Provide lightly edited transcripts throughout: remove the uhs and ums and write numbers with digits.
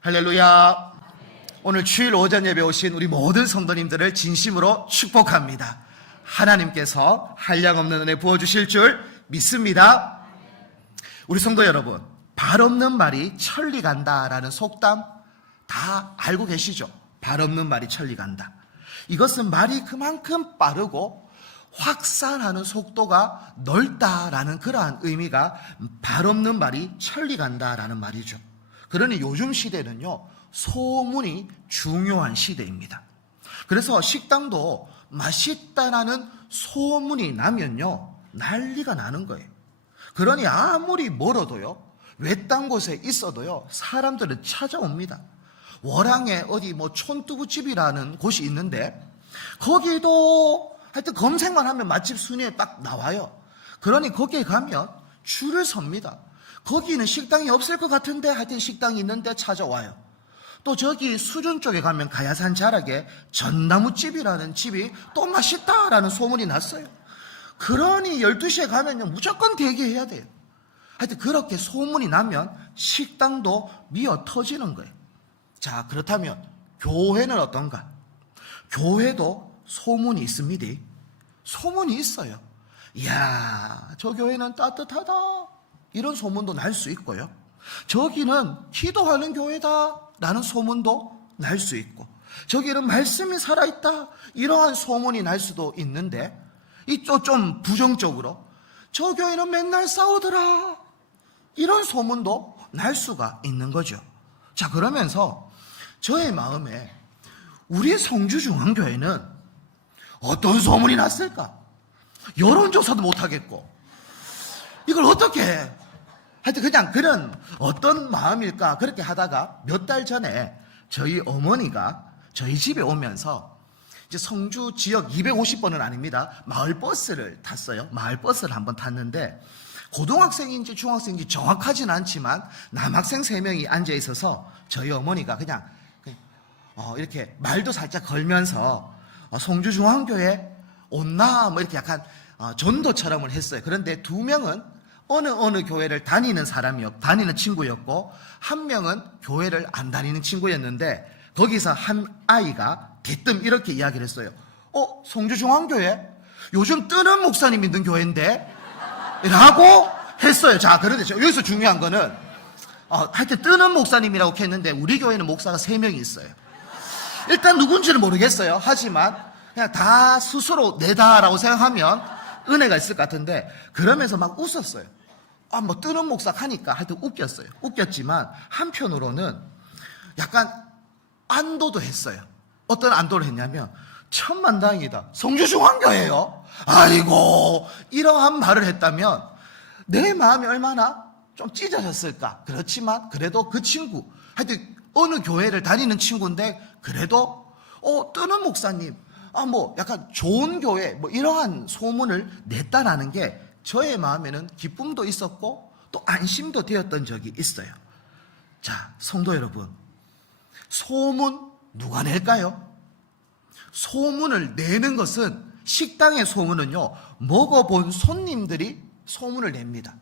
할렐루야. 오늘 주일 오전 예배 오신 우리 모든 성도님들을 진심으로 축복합니다. 하나님께서 한량없는 은혜 부어주실 줄 믿습니다. 우리 성도 여러분, 발 없는 말이 천리 간다라는 속담 다 알고 계시죠? 발 없는 말이 천리 간다. 이것은 말이 그만큼 빠르고 확산하는 속도가 넓다라는 그러한 의미가 발 없는 말이 천리 간다라는 말이죠. 그러니 요즘 시대는요, 소문이 중요한 시대입니다. 그래서 식당도 맛있다라는 소문이 나면요, 난리가 나는 거예요. 그러니 아무리 멀어도요, 외딴 곳에 있어도요, 사람들은 찾아옵니다. 월항에 어디 촌두부집이라는 곳이 있는데, 거기도 하여튼 검색만 하면 맛집 순위에 딱 나와요. 그러니 거기에 가면 줄을 섭니다. 거기는 식당이 없을 것 같은데 하여튼 식당이 있는데 찾아와요. 또 저기 수준 쪽에 가면 가야산 자락에 전나무집이라는 집이 또 맛있다라는 소문이 났어요. 그러니 12시에 가면 무조건 대기해야 돼요. 하여튼 그렇게 소문이 나면 식당도 미어 터지는 거예요. 자, 그렇다면 교회는 어떤가? 교회도 소문이 있습니다. 소문이 있어요. 이야, 저 교회는 따뜻하다, 이런 소문도 날 수 있고요. 저기는 기도하는 교회다 라는 소문도 날 수 있고, 저기는 말씀이 살아있다, 이러한 소문이 날 수도 있는데, 이쪽 좀 부정적으로 저 교회는 맨날 싸우더라, 이런 소문도 날 수가 있는 거죠. 자, 그러면서 저의 마음에 우리 성주중앙교회는 어떤 소문이 났을까? 여론조사도 못하겠고 이걸 어떻게 해? 하여튼 그냥 그런 어떤 마음일까 그렇게 하다가 몇 달 전에 저희 어머니가 저희 집에 오면서 이제 성주 지역 250번은 아닙니다, 마을버스를 탔어요. 마을버스를 한번 탔는데 고등학생인지 중학생인지 정확하진 않지만 남학생 3명이 앉아 있어서 저희 어머니가 그냥 이렇게 말도 살짝 걸면서 성주중앙교회 온나 이렇게 약간 전도처럼을 했어요. 그런데 2명은 어느 교회를 다니는 친구였고, 1명은 교회를 안 다니는 친구였는데, 거기서 한 아이가 대뜸 이렇게 이야기를 했어요. 성주중앙교회? 요즘 뜨는 목사님 있는 교회인데? 라고 했어요. 자, 그런데 여기서 중요한 거는, 하여튼 뜨는 목사님이라고 했는데, 우리 교회는 목사가 3명이 있어요. 일단 누군지는 모르겠어요. 하지만, 그냥 다 스스로 내다라고 생각하면 은혜가 있을 것 같은데, 그러면서 막 웃었어요. 뜨는 목사 하니까 하여튼 웃겼어요. 웃겼지만 한편으로는 약간 안도도 했어요. 어떤 안도를 했냐면, 천만다행이다, 성주중앙교회예요? 아이고, 이러한 말을 했다면 내 마음이 얼마나 좀 찢어졌을까. 그렇지만 그래도 그 친구, 하여튼 어느 교회를 다니는 친구인데, 그래도 뜨는 목사님, 약간 좋은 교회, 이러한 소문을 냈다라는 게 저의 마음에는 기쁨도 있었고 또 안심도 되었던 적이 있어요. 자, 성도 여러분, 소문 누가 낼까요? 소문을 내는 것은, 식당의 소문은요, 먹어본 손님들이 소문을 냅니다.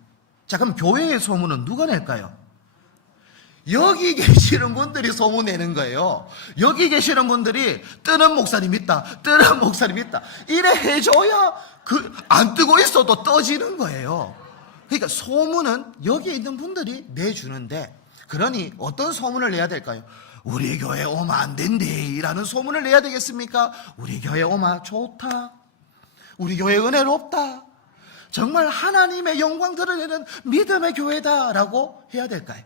자, 그럼 교회의 소문은 누가 낼까요? 여기 계시는 분들이 소문내는 거예요. 여기 계시는 분들이 뜨는 목사님 있다, 뜨는 목사님 있다, 이래 해줘야 안 뜨고 있어도 떠지는 거예요. 그러니까 소문은 여기 있는 분들이 내주는데, 그러니 어떤 소문을 내야 될까요? 우리 교회 오면 안 된대 라는 소문을 내야 되겠습니까? 우리 교회 오면 좋다, 우리 교회 은혜롭다, 정말 하나님의 영광 드러내는 믿음의 교회다 라고 해야 될까요?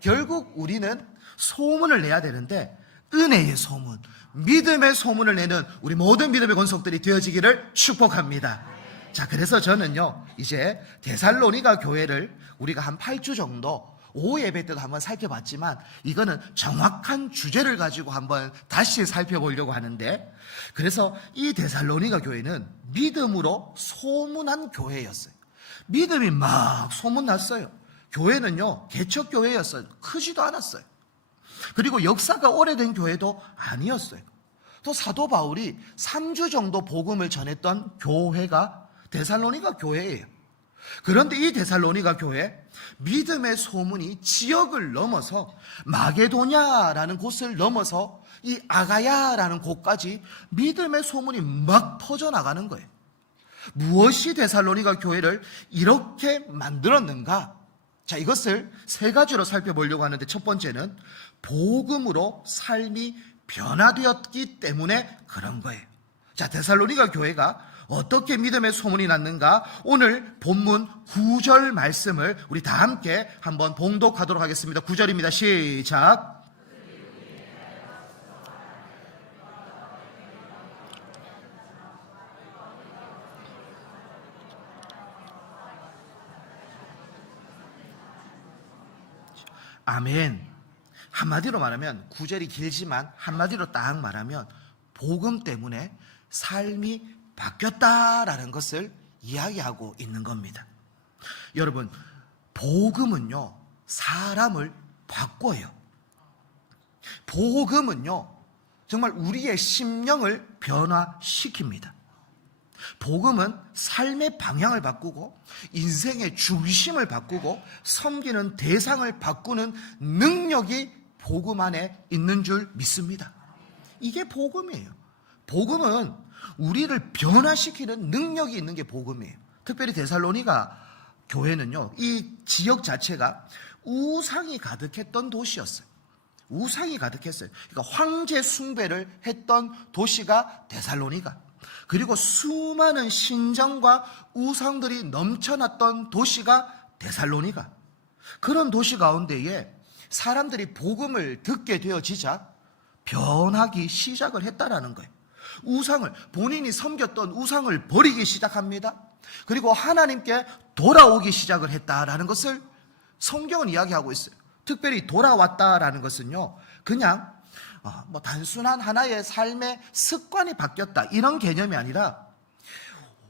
결국 우리는 소문을 내야 되는데, 은혜의 소문, 믿음의 소문을 내는 우리 모든 믿음의 권속들이 되어지기를 축복합니다. 자, 그래서 저는요, 이제 데살로니가 교회를 우리가 한 8주 정도 오후 예배 때도 한번 살펴봤지만, 이거는 정확한 주제를 가지고 한번 다시 살펴보려고 하는데, 그래서 이 데살로니가 교회는 믿음으로 소문한 교회였어요. 믿음이 막 소문났어요. 교회는요, 개척교회였어요. 크지도 않았어요. 그리고 역사가 오래된 교회도 아니었어요. 또 사도 바울이 3주 정도 복음을 전했던 교회가 데살로니가 교회예요. 그런데 이 데살로니가 교회, 믿음의 소문이 지역을 넘어서 마게도냐라는 곳을 넘어서 이 아가야라는 곳까지 믿음의 소문이 막 퍼져나가는 거예요. 무엇이 데살로니가 교회를 이렇게 만들었는가? 자, 이것을 세 가지로 살펴보려고 하는데, 첫 번째는 복음으로 삶이 변화되었기 때문에 그런 거예요. 자, 데살로니가 교회가 어떻게 믿음의 소문이 났는가? 오늘 본문 9절 말씀을 우리 다 함께 한번 봉독하도록 하겠습니다. 9절입니다. 시작. 아멘. 한마디로 말하면, 9절이 길지만 한마디로 딱 말하면 복음 때문에 삶이 바뀌었다라는 것을 이야기하고 있는 겁니다. 여러분, 복음은요, 사람을 바꿔요. 복음은요, 정말 우리의 심령을 변화시킵니다. 복음은 삶의 방향을 바꾸고 인생의 중심을 바꾸고 섬기는 대상을 바꾸는 능력이 복음 안에 있는 줄 믿습니다. 이게 복음이에요. 복음은 우리를 변화시키는 능력이 있는 게 복음이에요. 특별히 데살로니가 교회는요, 이 지역 자체가 우상이 가득했던 도시였어요. 우상이 가득했어요. 그러니까 황제 숭배를 했던 도시가 데살로니가, 그리고 수많은 신전과 우상들이 넘쳐났던 도시가 데살로니가. 그런 도시 가운데에 사람들이 복음을 듣게 되어지자 변하기 시작을 했다라는 거예요. 우상을, 본인이 섬겼던 우상을 버리기 시작합니다. 그리고 하나님께 돌아오기 시작을 했다라는 것을 성경은 이야기하고 있어요. 특별히 돌아왔다라는 것은요, 그냥 단순한 하나의 삶의 습관이 바뀌었다, 이런 개념이 아니라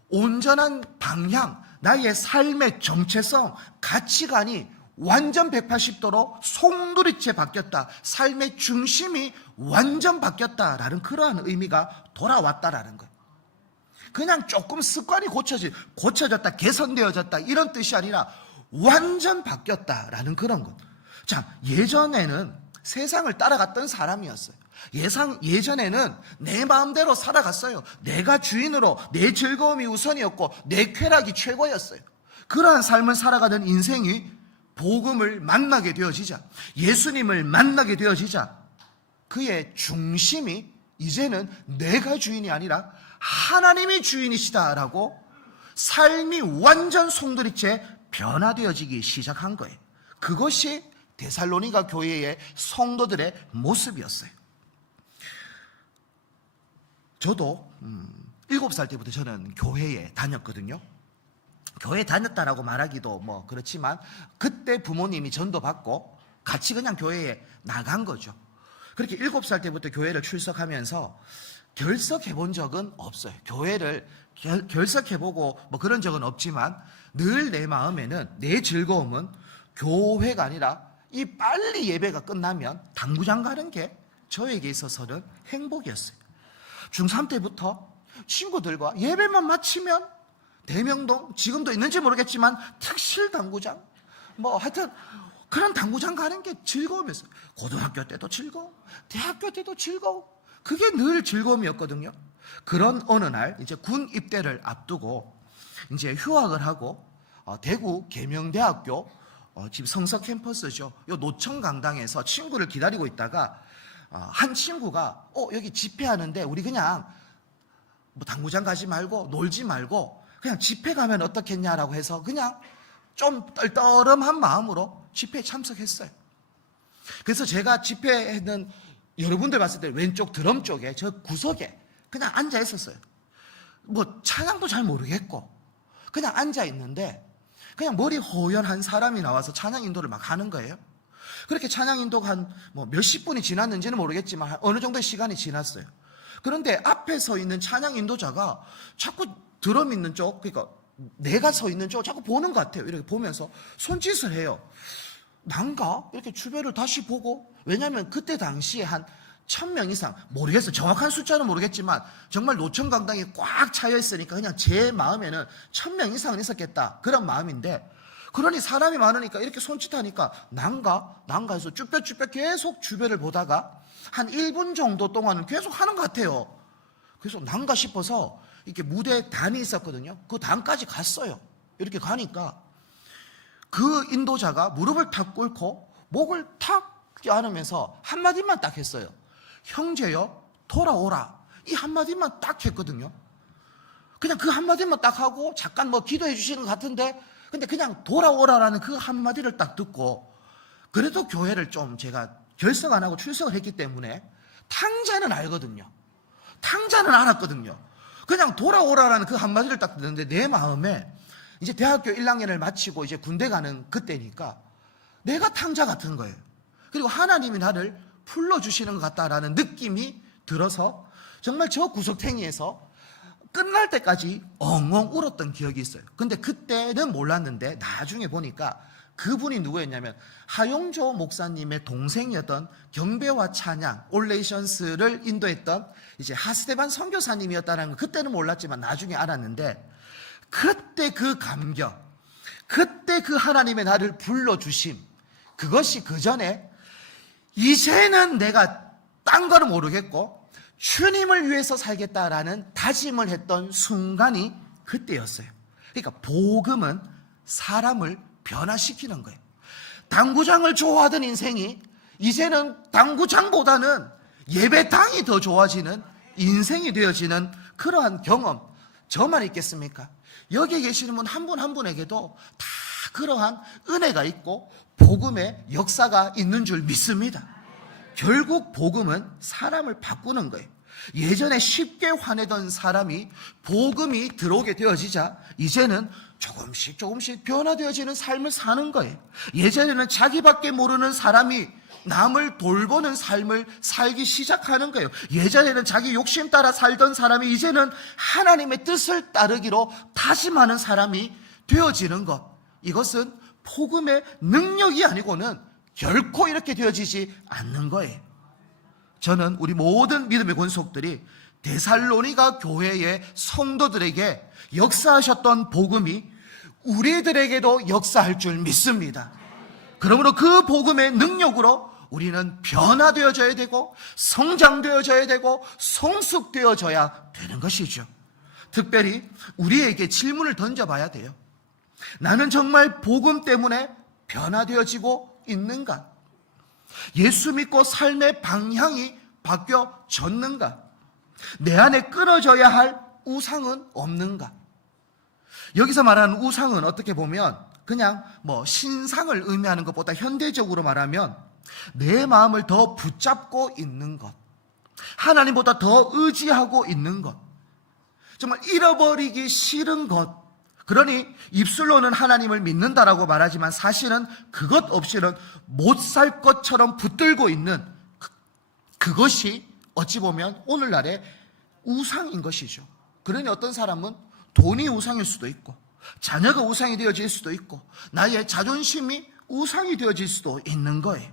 온전한 방향, 나의 삶의 정체성, 가치관이 완전 180도로 송두리째 바뀌었다, 삶의 중심이 완전 바뀌었다라는 그러한 의미가 돌아왔다라는 거예요. 그냥 조금 습관이 고쳐졌다, 개선되어졌다, 이런 뜻이 아니라 완전 바뀌었다라는 그런 것. 자, 예전에는 세상을 따라갔던 사람이었어요. 예전에는 내 마음대로 살아갔어요. 내가 주인으로, 내 즐거움이 우선이었고 내 쾌락이 최고였어요. 그러한 삶을 살아가는 인생이 복음을 만나게 되어지자, 예수님을 만나게 되어지자, 그의 중심이 이제는 내가 주인이 아니라 하나님이 주인이시다라고 삶이 완전 송두리째 변화되어지기 시작한 거예요. 그것이 데살로니가 교회의 성도들의 모습이었어요. 저도 7살 때부터 저는 교회에 다녔거든요. 교회 다녔다라고 말하기도 그렇지만, 그때 부모님이 전도받고 같이 그냥 교회에 나간 거죠. 그렇게 7살 때부터 교회를 출석하면서 결석해 본 적은 없어요. 교회를 결석해보고 그런 적은 없지만, 늘 내 마음에는, 내 즐거움은 교회가 아니라 이 빨리 예배가 끝나면 당구장 가는 게 저에게 있어서는 행복이었어요. 중3 때부터 친구들과 예배만 마치면 대명동, 지금도 있는지 모르겠지만 특실 당구장, 하여튼 그런 당구장 가는 게 즐거움이었어요. 고등학교 때도 즐거움, 대학교 때도 즐거움, 그게 늘 즐거움이었거든요. 그런 어느 날 이제 군 입대를 앞두고 이제 휴학을 하고 대구 계명대학교 지금 성서 캠퍼스죠, 요 노천 강당에서 친구를 기다리고 있다가 한 친구가 여기 집회하는데 우리 그냥 당구장 가지 말고 놀지 말고 그냥 집회 가면 어떻겠냐라고 해서 그냥 좀 떨떠름한 마음으로 집회에 참석했어요. 그래서 제가 집회는 여러분들 봤을 때 왼쪽 드럼 쪽에 저 구석에 그냥 앉아 있었어요. 찬양도 잘 모르겠고 그냥 앉아 있는데, 그냥 머리 허연한 사람이 나와서 찬양 인도를 막 하는 거예요. 그렇게 찬양 인도가 한 몇십 분이 지났는지는 모르겠지만 어느 정도의 시간이 지났어요. 그런데 앞에 서 있는 찬양 인도자가 자꾸 드럼 있는 쪽, 그러니까 내가 서 있는 쪽 자꾸 보는 것 같아요. 이렇게 보면서 손짓을 해요. 난가? 이렇게 주변을 다시 보고, 왜냐하면 그때 당시에 한 1000명 이상, 모르겠어요. 정확한 숫자는 모르겠지만 정말 노천강당이 꽉 차여 있으니까 그냥 제 마음에는 1000명 이상은 있었겠다, 그런 마음인데, 그러니 사람이 많으니까 이렇게 손짓하니까 난가 해서 쭈뼛쭈뼛 계속 주변을 보다가 한 1분 정도 동안은 계속 하는 것 같아요. 그래서 난가 싶어서 이렇게 무대 단이 있었거든요. 그 단까지 갔어요. 이렇게 가니까 그 인도자가 무릎을 탁 꿇고 목을 탁 안으면서 한마디만 딱 했어요. 형제여 돌아오라, 이 한마디만 딱 했거든요. 그냥 그 한마디만 딱 하고 잠깐 뭐 기도해 주시는 것 같은데, 근데 그냥 돌아오라라는 그 한마디를 딱 듣고, 그래도 교회를 좀 제가 결석 안 하고 출석을 했기 때문에 탕자는 알거든요. 탕자는 알았거든요. 그냥 돌아오라라는 그 한마디를 딱 듣는데 내 마음에 이제 대학교 1학년을 마치고 이제 군대 가는 그때니까 내가 탕자 같은 거예요. 그리고 하나님이 나를 불러주시는 것 같다라는 느낌이 들어서 정말 저 구석탱이에서 끝날 때까지 엉엉 울었던 기억이 있어요. 근데 그때는 몰랐는데 나중에 보니까 그분이 누구였냐면 하용조 목사님의 동생이었던 경배와 찬양 올레이션스를 인도했던 이제 하스테반 선교사님이었다는 걸 그때는 몰랐지만 나중에 알았는데, 그때 그 감격, 그때 그 하나님의 나를 불러주심, 그것이 그 전에 이제는 내가 딴 거는 모르겠고 주님을 위해서 살겠다라는 다짐을 했던 순간이 그때였어요. 그러니까 복음은 사람을 변화시키는 거예요. 당구장을 좋아하던 인생이 이제는 당구장보다는 예배당이 더 좋아지는 인생이 되어지는 그러한 경험, 저만 있겠습니까? 여기에 계시는 분 한 분 한 분에게도 다 그러한 은혜가 있고 복음의 역사가 있는 줄 믿습니다. 결국 복음은 사람을 바꾸는 거예요. 예전에 쉽게 화내던 사람이 복음이 들어오게 되어지자 이제는 조금씩 변화되어지는 삶을 사는 거예요. 예전에는 자기밖에 모르는 사람이 남을 돌보는 삶을 살기 시작하는 거예요. 예전에는 자기 욕심 따라 살던 사람이 이제는 하나님의 뜻을 따르기로 다짐하는 사람이 되어지는 것, 이것은 복음의 능력이 아니고는 결코 이렇게 되어지지 않는 거예요. 저는 우리 모든 믿음의 권속들이 데살로니가 교회의 성도들에게 역사하셨던 복음이 우리들에게도 역사할 줄 믿습니다. 그러므로 그 복음의 능력으로 우리는 변화되어져야 되고 성장되어져야 되고 성숙되어져야 되는 것이죠. 특별히 우리에게 질문을 던져봐야 돼요. 나는 정말 복음 때문에 변화되어지고 있는가? 예수 믿고 삶의 방향이 바뀌어졌는가? 내 안에 끊어져야 할 우상은 없는가? 여기서 말하는 우상은 어떻게 보면 그냥 뭐 신상을 의미하는 것보다 현대적으로 말하면 내 마음을 더 붙잡고 있는 것, 하나님보다 더 의지하고 있는 것, 정말 잃어버리기 싫은 것. 그러니 입술로는 하나님을 믿는다라고 말하지만 사실은 그것 없이는 못 살 것처럼 붙들고 있는 그것이 어찌 보면 오늘날의 우상인 것이죠. 그러니 어떤 사람은 돈이 우상일 수도 있고 자녀가 우상이 되어질 수도 있고 나의 자존심이 우상이 되어질 수도 있는 거예요.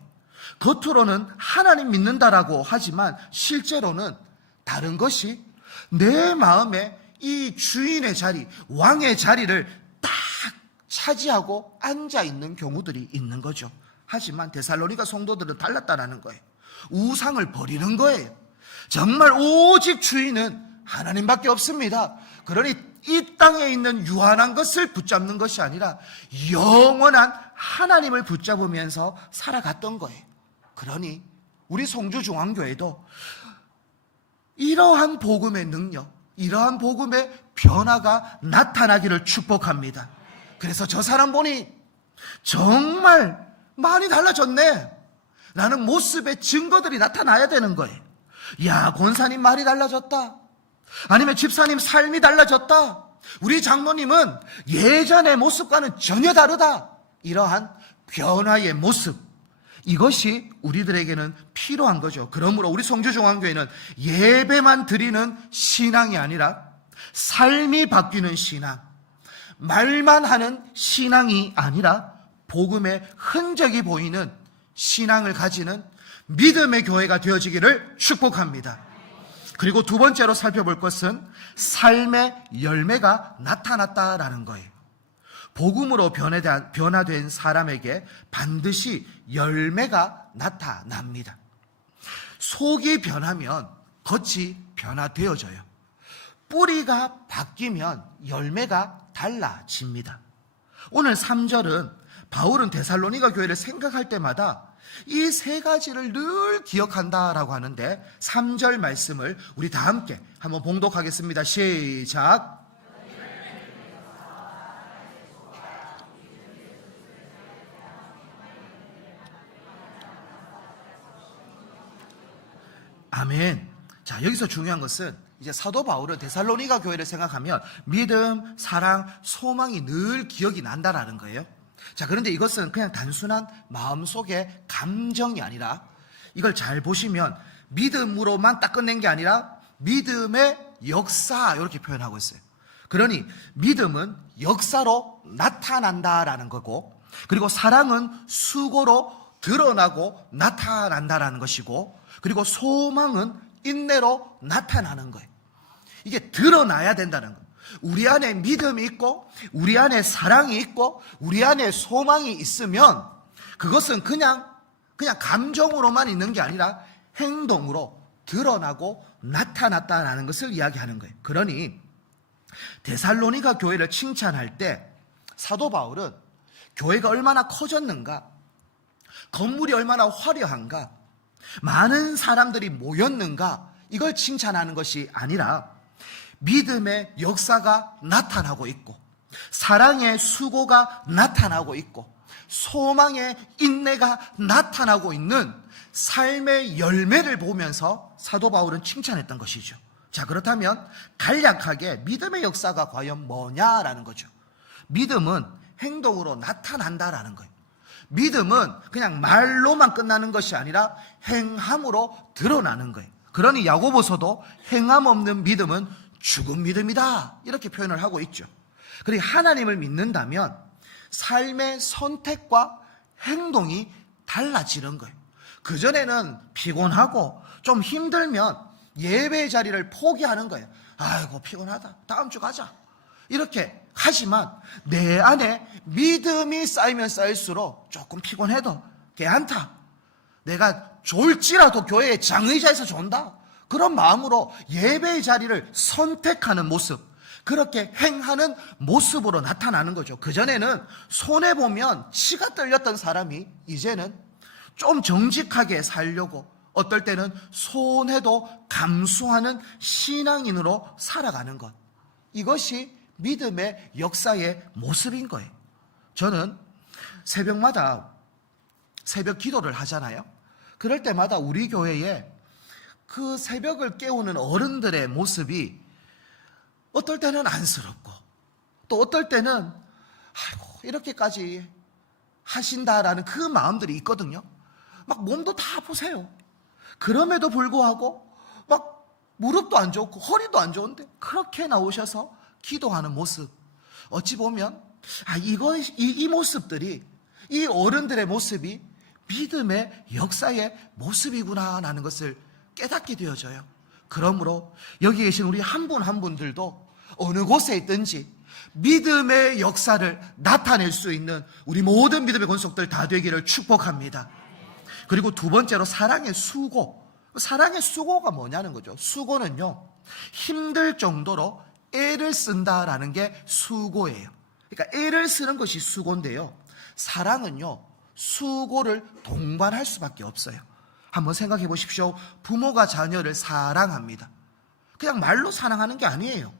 겉으로는 하나님 믿는다라고 하지만 실제로는 다른 것이 내 마음에 이 주인의 자리, 왕의 자리를 딱 차지하고 앉아 있는 경우들이 있는 거죠. 하지만 데살로니가 성도들은 달랐다라는 거예요. 우상을 버리는 거예요. 정말 오직 주인은 하나님밖에 없습니다. 그러니 이 땅에 있는 유한한 것을 붙잡는 것이 아니라 영원한 하나님을 붙잡으면서 살아갔던 거예요. 그러니 우리 송주중앙교회도 이러한 복음의 능력, 이러한 복음의 변화가 나타나기를 축복합니다. 그래서 저 사람 보니 정말 많이 달라졌네 라는 모습의 증거들이 나타나야 되는 거예요. 야, 권사님 말이 달라졌다, 아니면 집사님 삶이 달라졌다, 우리 장로님은 예전의 모습과는 전혀 다르다, 이러한 변화의 모습, 이것이 우리들에게는 필요한 거죠. 그러므로 우리 성주중앙교회는 예배만 드리는 신앙이 아니라 삶이 바뀌는 신앙, 말만 하는 신앙이 아니라 복음의 흔적이 보이는 신앙을 가지는 믿음의 교회가 되어지기를 축복합니다. 그리고 두 번째로 살펴볼 것은 삶의 열매가 나타났다라는 거예요. 복음으로 변화된 사람에게 반드시 열매가 나타납니다. 속이 변하면 겉이 변화되어져요. 뿌리가 바뀌면 열매가 달라집니다. 오늘 3절은 바울은 데살로니가 교회를 생각할 때마다 이 세 가지를 늘 기억한다라고 하는데 3절 말씀을 우리 다 함께 한번 봉독하겠습니다. 시작. 아멘. 자, 여기서 중요한 것은 이제 사도 바울은 데살로니가 교회를 생각하면 믿음, 사랑, 소망이 늘 기억이 난다라는 거예요. 자, 그런데 이것은 그냥 단순한 마음속의 감정이 아니라 이걸 잘 보시면 믿음으로만 딱 끝낸 게 아니라 믿음의 역사 이렇게 표현하고 있어요. 그러니 믿음은 역사로 나타난다라는 거고, 그리고 사랑은 수고로 드러나고 나타난다라는 것이고, 그리고 소망은 인내로 나타나는 거예요. 이게 드러나야 된다는 거예요. 우리 안에 믿음이 있고 우리 안에 사랑이 있고 우리 안에 소망이 있으면 그것은 그냥 감정으로만 있는 게 아니라 행동으로 드러나고 나타났다는 것을 이야기하는 거예요. 그러니 데살로니가 교회를 칭찬할 때 사도 바울은 교회가 얼마나 커졌는가, 건물이 얼마나 화려한가, 많은 사람들이 모였는가, 이걸 칭찬하는 것이 아니라 믿음의 역사가 나타나고 있고 사랑의 수고가 나타나고 있고 소망의 인내가 나타나고 있는 삶의 열매를 보면서 사도 바울은 칭찬했던 것이죠. 자, 그렇다면 간략하게 믿음의 역사가 과연 뭐냐라는 거죠. 믿음은 행동으로 나타난다라는 거예요. 믿음은 그냥 말로만 끝나는 것이 아니라 행함으로 드러나는 거예요. 그러니 야고보서도 행함 없는 믿음은 죽은 믿음이다 이렇게 표현을 하고 있죠. 그리고 하나님을 믿는다면 삶의 선택과 행동이 달라지는 거예요. 그전에는 피곤하고 좀 힘들면 예배 자리를 포기하는 거예요. 아이고 피곤하다, 다음 주 가자 이렇게 하지만 내 안에 믿음이 쌓이면 쌓일수록 조금 피곤해도 괜찮다, 내가 졸지라도 교회의 장의자에서 존다, 그런 마음으로 예배의 자리를 선택하는 모습, 그렇게 행하는 모습으로 나타나는 거죠. 그전에는 손해보면 치가 떨렸던 사람이 이제는 좀 정직하게 살려고 어떨 때는 손해도 감수하는 신앙인으로 살아가는 것, 이것이 믿음의 역사의 모습인 거예요. 저는 새벽마다 새벽 기도를 하잖아요. 그럴 때마다 우리 교회에 그 새벽을 깨우는 어른들의 모습이 어떨 때는 안쓰럽고 또 어떨 때는 아이고 이렇게까지 하신다라는 그 마음들이 있거든요. 막 몸도 다 아프세요. 그럼에도 불구하고 막 무릎도 안 좋고 허리도 안 좋은데 그렇게 나오셔서 기도하는 모습, 어찌 보면 이 모습들이, 이 어른들의 모습이 믿음의 역사의 모습이구나 라는 것을 깨닫게 되어져요. 그러므로 여기 계신 우리 한 분 한 분들도 어느 곳에 있든지 믿음의 역사를 나타낼 수 있는 우리 모든 믿음의 권속들 다 되기를 축복합니다. 그리고 두 번째로 사랑의 수고. 사랑의 수고가 뭐냐는 거죠. 수고는요, 힘들 정도로 애를 쓴다라는 게 수고예요. 그러니까 애를 쓰는 것이 수고인데요, 사랑은요 수고를 동반할 수밖에 없어요. 한번 생각해 보십시오. 부모가 자녀를 사랑합니다. 그냥 말로 사랑하는 게 아니에요.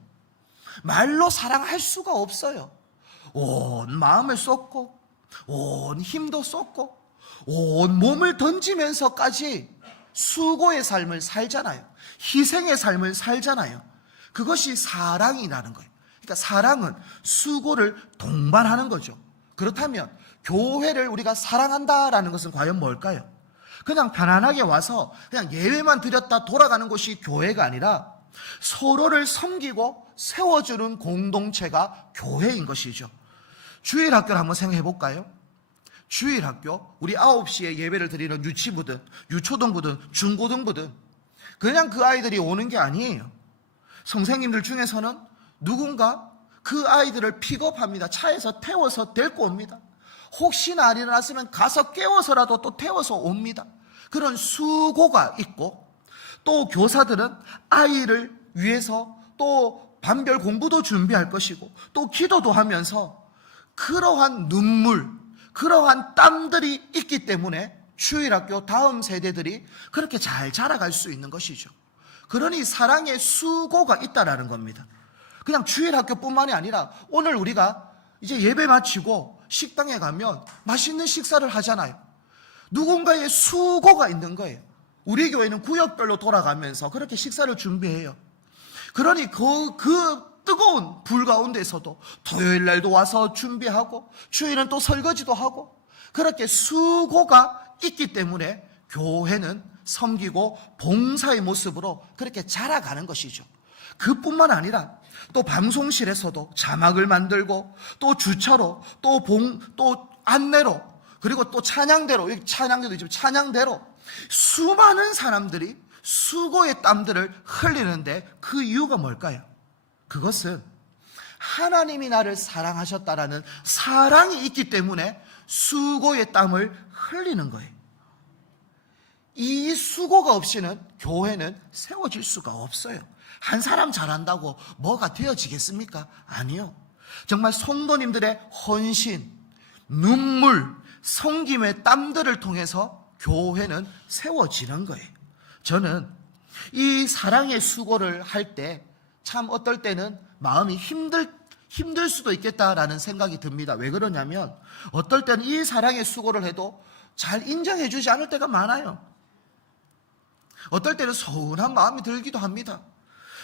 말로 사랑할 수가 없어요. 온 마음을 쏟고 온 힘도 쏟고 온 몸을 던지면서까지 수고의 삶을 살잖아요. 희생의 삶을 살잖아요. 그것이 사랑이라는 거예요. 그러니까 사랑은 수고를 동반하는 거죠. 그렇다면 교회를 우리가 사랑한다라는 것은 과연 뭘까요? 그냥 편안하게 와서 그냥 예배만 드렸다 돌아가는 것이 교회가 아니라 서로를 섬기고 세워주는 공동체가 교회인 것이죠. 주일학교를 한번 생각해 볼까요? 주일학교, 우리 9시에 예배를 드리는 유치부든 유초등부든 중고등부든 그냥 그 아이들이 오는 게 아니에요. 선생님들 중에서는 누군가 그 아이들을 픽업합니다. 차에서 태워서 데리고 옵니다. 혹시나 안 일어났으면 가서 깨워서라도 또 태워서 옵니다. 그런 수고가 있고, 또 교사들은 아이를 위해서 또 반별 공부도 준비할 것이고 또 기도도 하면서 그러한 눈물, 그러한 땀들이 있기 때문에 주일학교 다음 세대들이 그렇게 잘 자라갈 수 있는 것이죠. 그러니 사랑의 수고가 있다라는 겁니다. 그냥 주일학교뿐만이 아니라 오늘 우리가 이제 예배 마치고 식당에 가면 맛있는 식사를 하잖아요. 누군가의 수고가 있는 거예요. 우리 교회는 구역별로 돌아가면서 그렇게 식사를 준비해요. 그러니 그 뜨거운 불 가운데서도 토요일 날도 와서 준비하고 주일은 또 설거지도 하고 그렇게 수고가 있기 때문에 교회는 섬기고 봉사의 모습으로 그렇게 자라가는 것이죠. 그뿐만 아니라 또 방송실에서도 자막을 만들고 또 주차로 또 안내로 그리고 또 찬양대로, 찬양대도 있지만 찬양대로 수많은 사람들이 수고의 땀들을 흘리는데 그 이유가 뭘까요? 그것은 하나님이 나를 사랑하셨다라는 사랑이 있기 때문에 수고의 땀을 흘리는 거예요. 이 수고가 없이는 교회는 세워질 수가 없어요. 한 사람 잘한다고 뭐가 되어지겠습니까? 아니요. 정말 성도님들의 헌신, 눈물, 섬김의 땀들을 통해서 교회는 세워지는 거예요. 저는 이 사랑의 수고를 할 때 참 어떨 때는 마음이 힘들 수도 있겠다라는 생각이 듭니다. 왜 그러냐면 어떨 때는 이 사랑의 수고를 해도 잘 인정해 주지 않을 때가 많아요. 어떨 때는 서운한 마음이 들기도 합니다.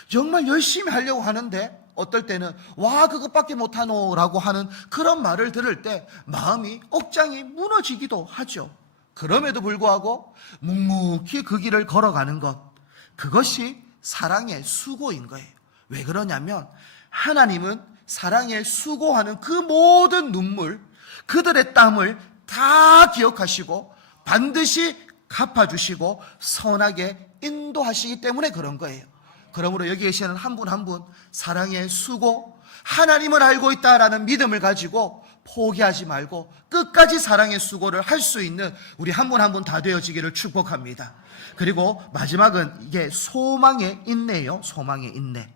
정말 열심히 하려고 하는데 어떨 때는 와 그것밖에 못하노 라고 하는 그런 말을 들을 때 마음이 억장이 무너지기도 하죠. 그럼에도 불구하고 묵묵히 그 길을 걸어가는 것, 그것이 사랑의 수고인 거예요. 왜 그러냐면 하나님은 사랑에 수고하는 그 모든 눈물, 그들의 땀을 다 기억하시고 반드시 갚아주시고 선하게 인도하시기 때문에 그런 거예요. 그러므로 여기 계시는 한 분 한 분 사랑의 수고, 하나님을 알고 있다라는 믿음을 가지고 포기하지 말고 끝까지 사랑의 수고를 할 수 있는 우리 한 분 한 분 다 되어지기를 축복합니다. 그리고 마지막은 이게 소망의 인내예요. 소망의 인내.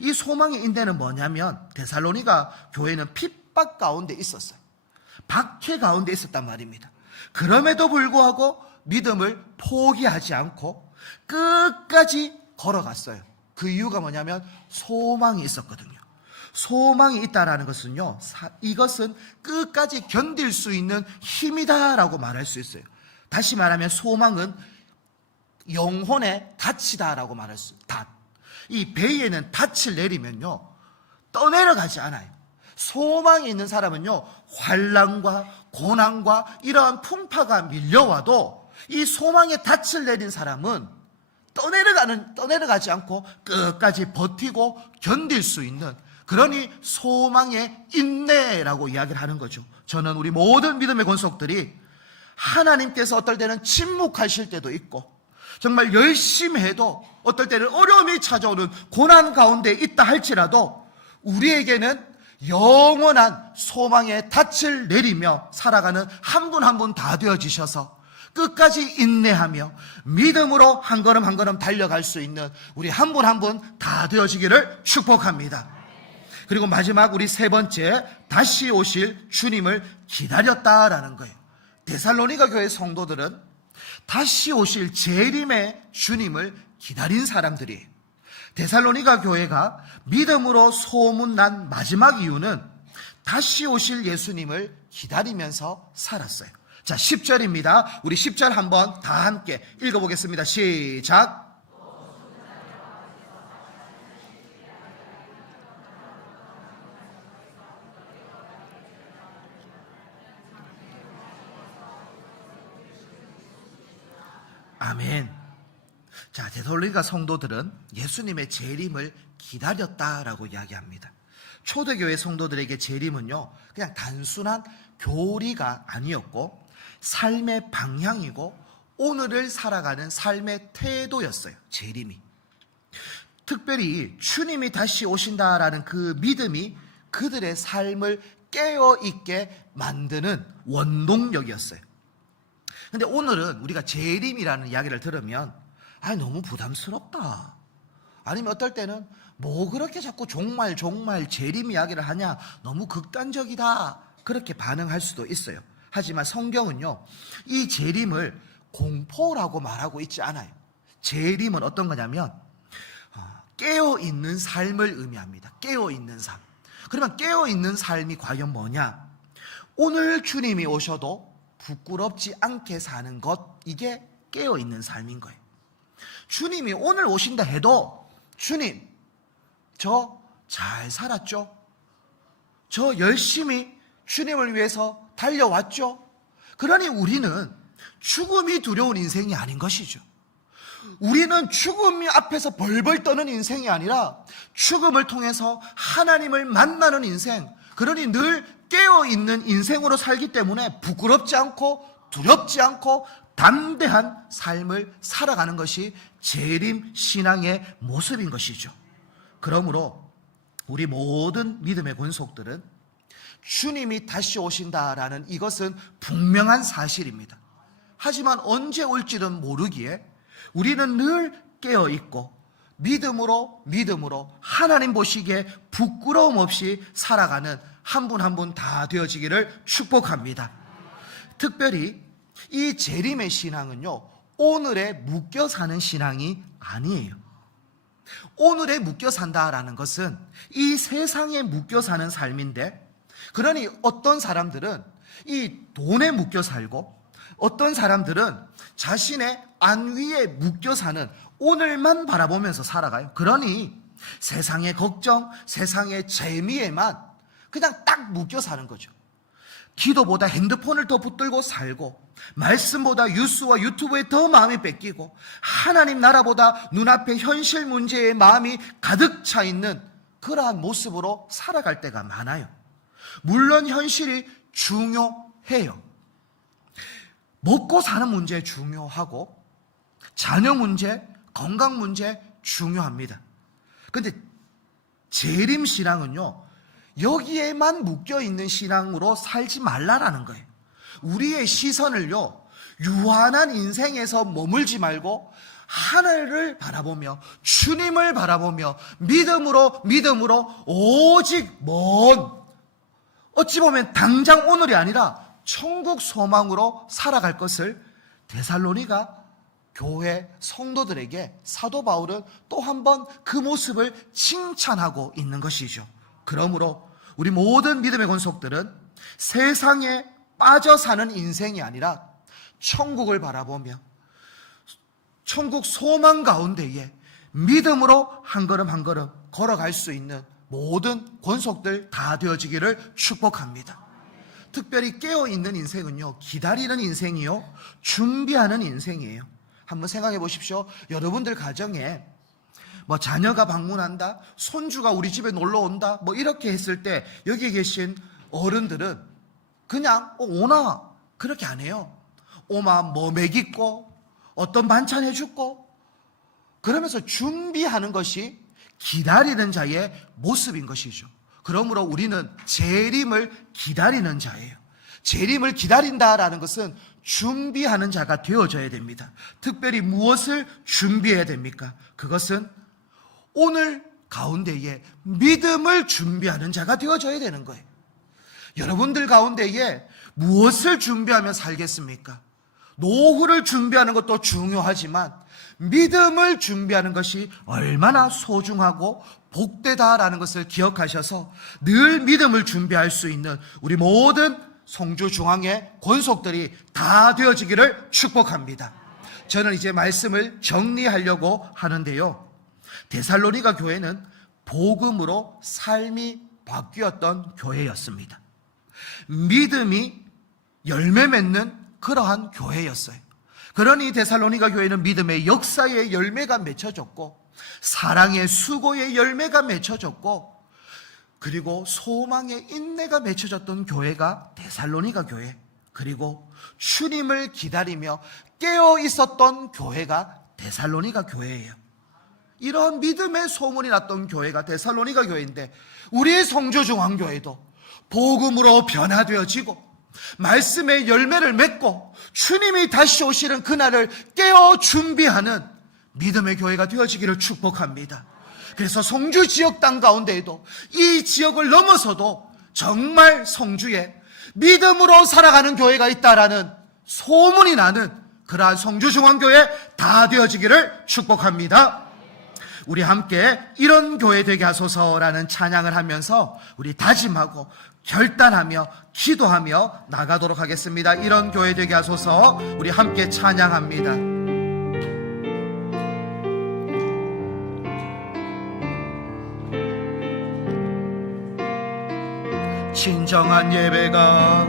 이 소망의 인내는 뭐냐면 데살로니가 교회는 핍박 가운데 있었어요. 박해 가운데 있었단 말입니다. 그럼에도 불구하고 믿음을 포기하지 않고 끝까지 걸어갔어요. 그 이유가 뭐냐면 소망이 있었거든요. 소망이 있다라는 것은요, 이것은 끝까지 견딜 수 있는 힘이다라고 말할 수 있어요. 다시 말하면 소망은 영혼의 닻이다라고 말할 수 있어요. 이 배에는 닻을 내리면요 떠내려가지 않아요. 소망이 있는 사람은요 환난과 고난과 이러한 풍파가 밀려와도 이 소망의 닻을 내린 사람은 떠내려가지 않고 끝까지 버티고 견딜 수 있는, 그러니 소망의 인내라고 이야기를 하는 거죠. 저는 우리 모든 믿음의 권속들이 하나님께서 어떨 때는 침묵하실 때도 있고 정말 열심히 해도 어떨 때는 어려움이 찾아오는 고난 가운데 있다 할지라도 우리에게는 영원한 소망의 닻을 내리며 살아가는 한 분 한 분 다 되어지셔서 끝까지 인내하며 믿음으로 한 걸음 한 걸음 달려갈 수 있는 우리 한 분 한 분 다 되어지기를 축복합니다. 그리고 마지막 우리 세 번째, 다시 오실 주님을 기다렸다라는 거예요. 데살로니가 교회 성도들은 다시 오실 재림의 주님을 기다린 사람들이에요. 데살로니가 교회가 믿음으로 소문난 마지막 이유는 다시 오실 예수님을 기다리면서 살았어요. 자, 10절입니다. 우리 10절 한번 다 함께 읽어보겠습니다. 시작. 아멘. 자, 데살로니가 성도들은 예수님의 재림을 기다렸다라고 이야기합니다. 초대교회 성도들에게 재림은요, 그냥 단순한 교리가 아니었고 삶의 방향이고 오늘을 살아가는 삶의 태도였어요. 재림이. 특별히 주님이 다시 오신다라는 그 믿음이 그들의 삶을 깨어있게 만드는 원동력이었어요. 근데 오늘은 우리가 재림이라는 이야기를 들으면 너무 부담스럽다, 아니면 어떨 때는 뭐 그렇게 자꾸 종말 재림 이야기를 하냐, 너무 극단적이다, 그렇게 반응할 수도 있어요. 하지만 성경은요, 이 재림을 공포라고 말하고 있지 않아요. 재림은 어떤 거냐면 깨어있는 삶을 의미합니다. 깨어있는 삶. 그러면 깨어있는 삶이 과연 뭐냐? 오늘 주님이 오셔도 부끄럽지 않게 사는 것, 이게 깨어있는 삶인 거예요. 주님이 오늘 오신다 해도 주님, 저 잘 살았죠? 저 열심히 주님을 위해서 달려왔죠? 그러니 우리는 죽음이 두려운 인생이 아닌 것이죠. 우리는 죽음이 앞에서 벌벌 떠는 인생이 아니라 죽음을 통해서 하나님을 만나는 인생, 그러니 늘 깨어있는 인생으로 살기 때문에 부끄럽지 않고 두렵지 않고 담대한 삶을 살아가는 것이 재림 신앙의 모습인 것이죠. 그러므로 우리 모든 믿음의 권속들은 주님이 다시 오신다라는 이것은 분명한 사실입니다. 하지만 언제 올지는 모르기에 우리는 늘 깨어있고 믿음으로 하나님 보시기에 부끄러움 없이 살아가는 한 분 한 분 다 되어지기를 축복합니다. 특별히 이 재림의 신앙은요, 오늘에 묶여 사는 신앙이 아니에요. 오늘에 묶여 산다라는 것은 이 세상에 묶여 사는 삶인데, 그러니 어떤 사람들은 이 돈에 묶여 살고 어떤 사람들은 자신의 안위에 묶여 사는 오늘만 바라보면서 살아가요. 그러니 세상의 걱정, 세상의 재미에만 그냥 딱 묶여 사는 거죠. 기도보다 핸드폰을 더 붙들고 살고, 말씀보다 뉴스와 유튜브에 더 마음이 뺏기고, 하나님 나라보다 눈앞의 현실 문제에 마음이 가득 차 있는 그러한 모습으로 살아갈 때가 많아요. 물론 현실이 중요해요. 먹고 사는 문제 중요하고 자녀 문제, 건강 문제 중요합니다. 그런데 재림 신앙은요, 여기에만 묶여있는 신앙으로 살지 말라라는 거예요. 우리의 시선을요, 유한한 인생에서 머물지 말고 하늘을 바라보며 주님을 바라보며 믿음으로 오직 먼, 어찌 보면 당장 오늘이 아니라 천국 소망으로 살아갈 것을 데살로니가 교회 성도들에게 사도 바울은 또 한 번 그 모습을 칭찬하고 있는 것이죠. 그러므로 우리 모든 믿음의 권속들은 세상에 빠져 사는 인생이 아니라 천국을 바라보며 천국 소망 가운데에 믿음으로 한 걸음 한 걸음 걸어갈 수 있는 모든 권속들 다 되어지기를 축복합니다. 특별히 깨어있는 인생은요, 기다리는 인생이요, 준비하는 인생이에요. 한번 생각해 보십시오. 여러분들 가정에 자녀가 방문한다, 손주가 우리 집에 놀러 온다, 이렇게 했을 때 여기 계신 어른들은 그냥 오나 그렇게 안 해요. 오마 먹이고 어떤 반찬 해주고 그러면서 준비하는 것이 기다리는 자의 모습인 것이죠. 그러므로 우리는 재림을 기다리는 자예요. 재림을 기다린다라는 것은 준비하는 자가 되어져야 됩니다. 특별히 무엇을 준비해야 됩니까? 그것은 오늘 가운데에 믿음을 준비하는 자가 되어져야 되는 거예요. 여러분들 가운데에 무엇을 준비하며 살겠습니까? 노후를 준비하는 것도 중요하지만 믿음을 준비하는 것이 얼마나 소중하고 복되다라는 것을 기억하셔서 늘 믿음을 준비할 수 있는 우리 모든 성주 중앙의 권속들이 다 되어지기를 축복합니다. 저는 이제 말씀을 정리하려고 하는데요, 데살로니가 교회는 복음으로 삶이 바뀌었던 교회였습니다. 믿음이 열매 맺는 그러한 교회였어요. 그러니 데살로니가 교회는 믿음의 역사의 열매가 맺혀졌고 사랑의 수고의 열매가 맺혀졌고 그리고 소망의 인내가 맺혀졌던 교회가 데살로니가 교회, 그리고 주님을 기다리며 깨어 있었던 교회가 데살로니가 교회예요. 이런 믿음의 소문이 났던 교회가 데살로니가 교회인데, 우리의 성주중앙교회도 복음으로 변화되어지고 말씀의 열매를 맺고 주님이 다시 오시는 그날을 깨어 준비하는 믿음의 교회가 되어지기를 축복합니다. 그래서 성주 지역 땅 가운데에도 이 지역을 넘어서도 정말 성주에 믿음으로 살아가는 교회가 있다라는 소문이 나는 그러한 성주중앙교회 다 되어지기를 축복합니다. 우리 함께 이런 교회 되게 하소서라는 찬양을 하면서 우리 다짐하고 결단하며 기도하며 나가도록 하겠습니다. 이런 교회 되게 하소서. 우리 함께 찬양합니다. 진정한 예배가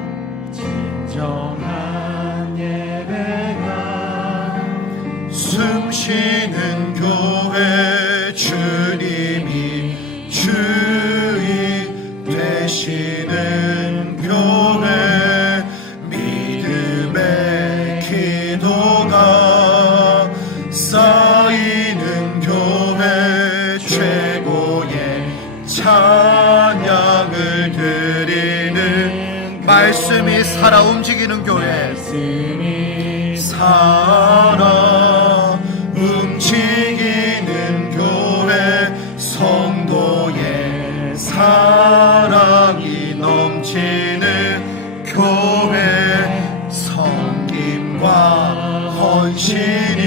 숨쉬는 교회, 주님이 주인 되시는 교회, 믿음의 기도가 쌓이는 교회, 최고의 찬양을 드리는, 말씀이 살아 움직이는 교회, 살아 움직이는 교회, 성도의 사랑이 넘치는 교회, 섬김과 헌신이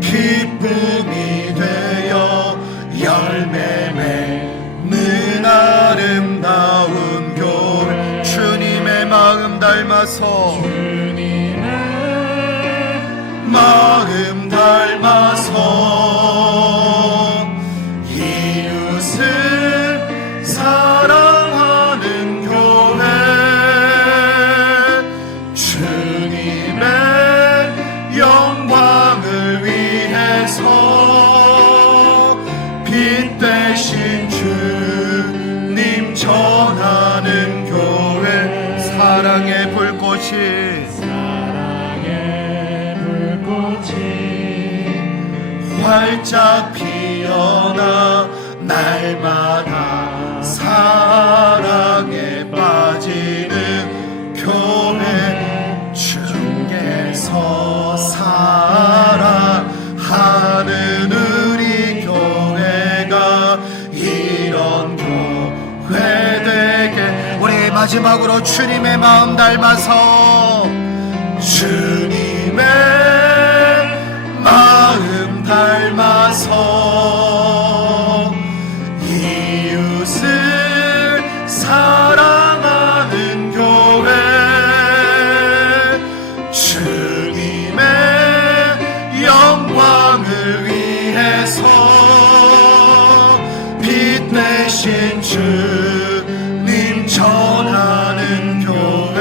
기쁨이 되어 열매 맺는 아름다운 교회, 주님의 마음 닮아서, 마음 닮아서 이웃을 사랑하는 교회, 주님의 영광을 위해서 빛 대신 주님 전하는 교회, 사랑의 불꽃이 활짝 피어나 날마다 사랑에 빠지는 교회, 주께서 사랑하는 우리 교회가 이런 교회 되게. 우리 마지막으로 주님의 마음 닮아서, 주님의 마음 닮아서 이웃을 사랑하는 교회, 주님의 영광을 위해서 빛 대신 주님 전하는 교회,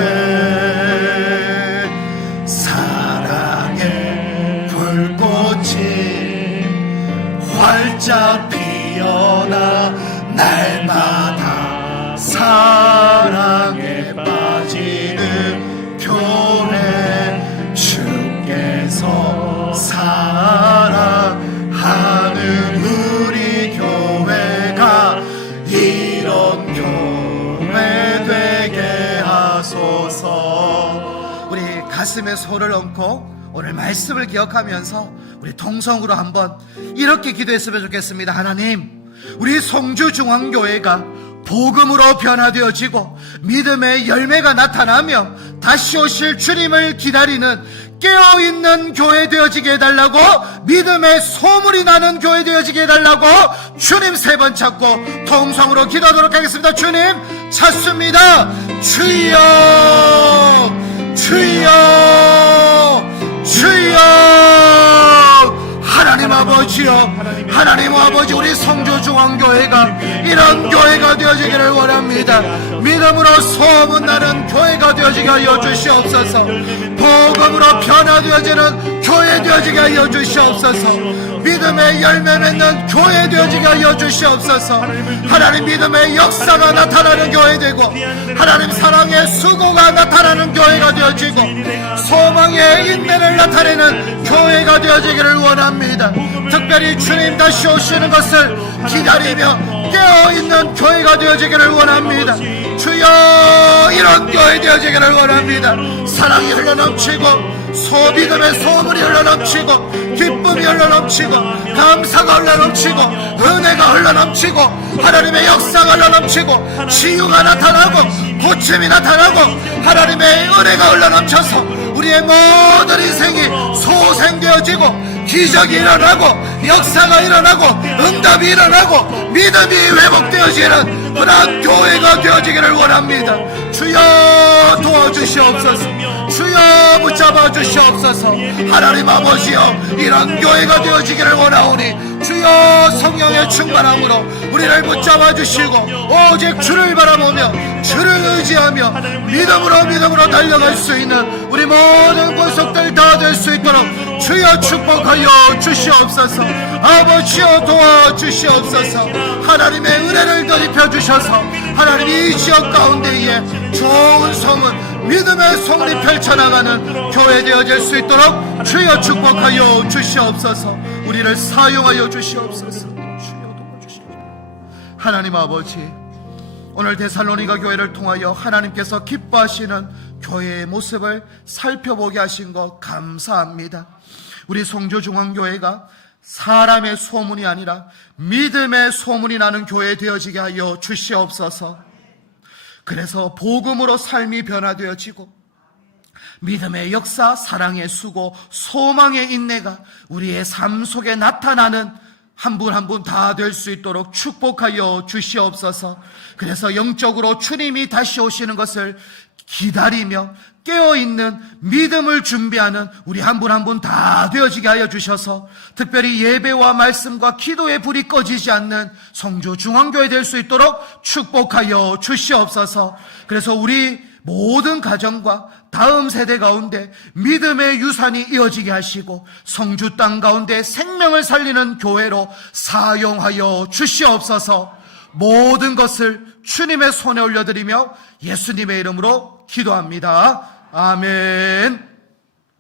사랑의 불꽃이 활짝 피어나 날마다 사랑에 빠지는 교회, 주께서 사랑하는 우리 교회가 이런 교회 되게 하소서. 우리 가슴에 손을 얹고 오늘 말씀을 기억하면서 우리 통성으로 한번 이렇게 기도했으면 좋겠습니다. 하나님, 우리 성주중앙교회가 복음으로 변화되어지고 믿음의 열매가 나타나며 다시 오실 주님을 기다리는 깨어있는 교회 되어지게 해달라고, 믿음의 소문이 나는 교회 되어지게 해달라고 주님 세 번 찾고 통성으로 기도하도록 하겠습니다. 주님 찾습니다. 주여, 주여, 주여. 하나님 아버지여, 하나님 아버지, 우리 성주중앙교회가 이런 교회가 되어지기를 원합니다. 믿음으로 소문나는 교회가 되어지게 하여 주시옵소서. 복음으로 변화되어지는 교회 되어지게 되어지게 하여 주시옵소서. 믿음의 열매 맺는 교회 되어지게 하여 주시옵소서. 하나님 믿음의 역사가 나타나는 교회 되고, 하나님 사랑의 수고가 나타나는 교회가 되어지고, 소망의 인내를 나타내는 교회가 되어지기를 원합니다. 특별히 주님 다시 오시는 것을 기다리며 깨어있는 교회가 되어지기를 원합니다. 주여, 이런 교회 되어지기를 원합니다. 사랑이 흘러넘치고, 믿음의 소문이 흘러넘치고, 기쁨이 흘러넘치고, 감사가 흘러넘치고, 은혜가 흘러넘치고, 하나님의 역사가 흘러넘치고, 치유가 나타나고, 고침이 나타나고, 하나님의 은혜가 흘러넘쳐서 우리의 모든 인생이 소생되어지고, 기적이 일어나고, 역사가 일어나고, 응답이 일어나고, 믿음이 회복되어지는 그런 교회가 되어지기를 원합니다. 주여, 도와주시옵소서. 주여, 붙잡아 주시옵소서. 하나님 아버지여, 이런 교회가 되어지기를 원하오니 주여, 성령의 충만함으로 우리를 붙잡아 주시고, 오직 주를 바라보며 주를 의지하며 믿음으로 달려갈 수 있는 우리 모든 권속들 다 될 수 있도록 주여 축복하여 주시옵소서. 아버지여, 도와주시옵소서. 하나님의 은혜를 덧입혀 주셔서 하나님이 이 지역 가운데에 좋은 소문, 믿음의 소문이 펼쳐나가는 교회 되어질 수 있도록 주여 축복하여 주시옵소서. 우리를 사용하여 주시옵소서. 주여 도와주시옵소서. 하나님 아버지, 오늘 데살로니가 교회를 통하여 하나님께서 기뻐하시는 교회의 모습을 살펴보게 하신 것 감사합니다. 우리 송조중앙교회가 사람의 소문이 아니라 믿음의 소문이 나는 교회 되어지게 하여 주시옵소서. 그래서 복음으로 삶이 변화되어지고, 믿음의 역사, 사랑의 수고, 소망의 인내가 우리의 삶 속에 나타나는 한 분 한 분 다 될 수 있도록 축복하여 주시옵소서. 그래서 영적으로 주님이 다시 오시는 것을 기다리며 깨어있는 믿음을 준비하는 우리 한 분 한 분 다 되어지게 하여 주셔서, 특별히 예배와 말씀과 기도의 불이 꺼지지 않는 성주 중앙교회 될 수 있도록 축복하여 주시옵소서. 그래서 우리 모든 가정과 다음 세대 가운데 믿음의 유산이 이어지게 하시고, 성주 땅 가운데 생명을 살리는 교회로 사용하여 주시옵소서. 모든 것을 주님의 손에 올려드리며 예수님의 이름으로 기도합니다. 아멘.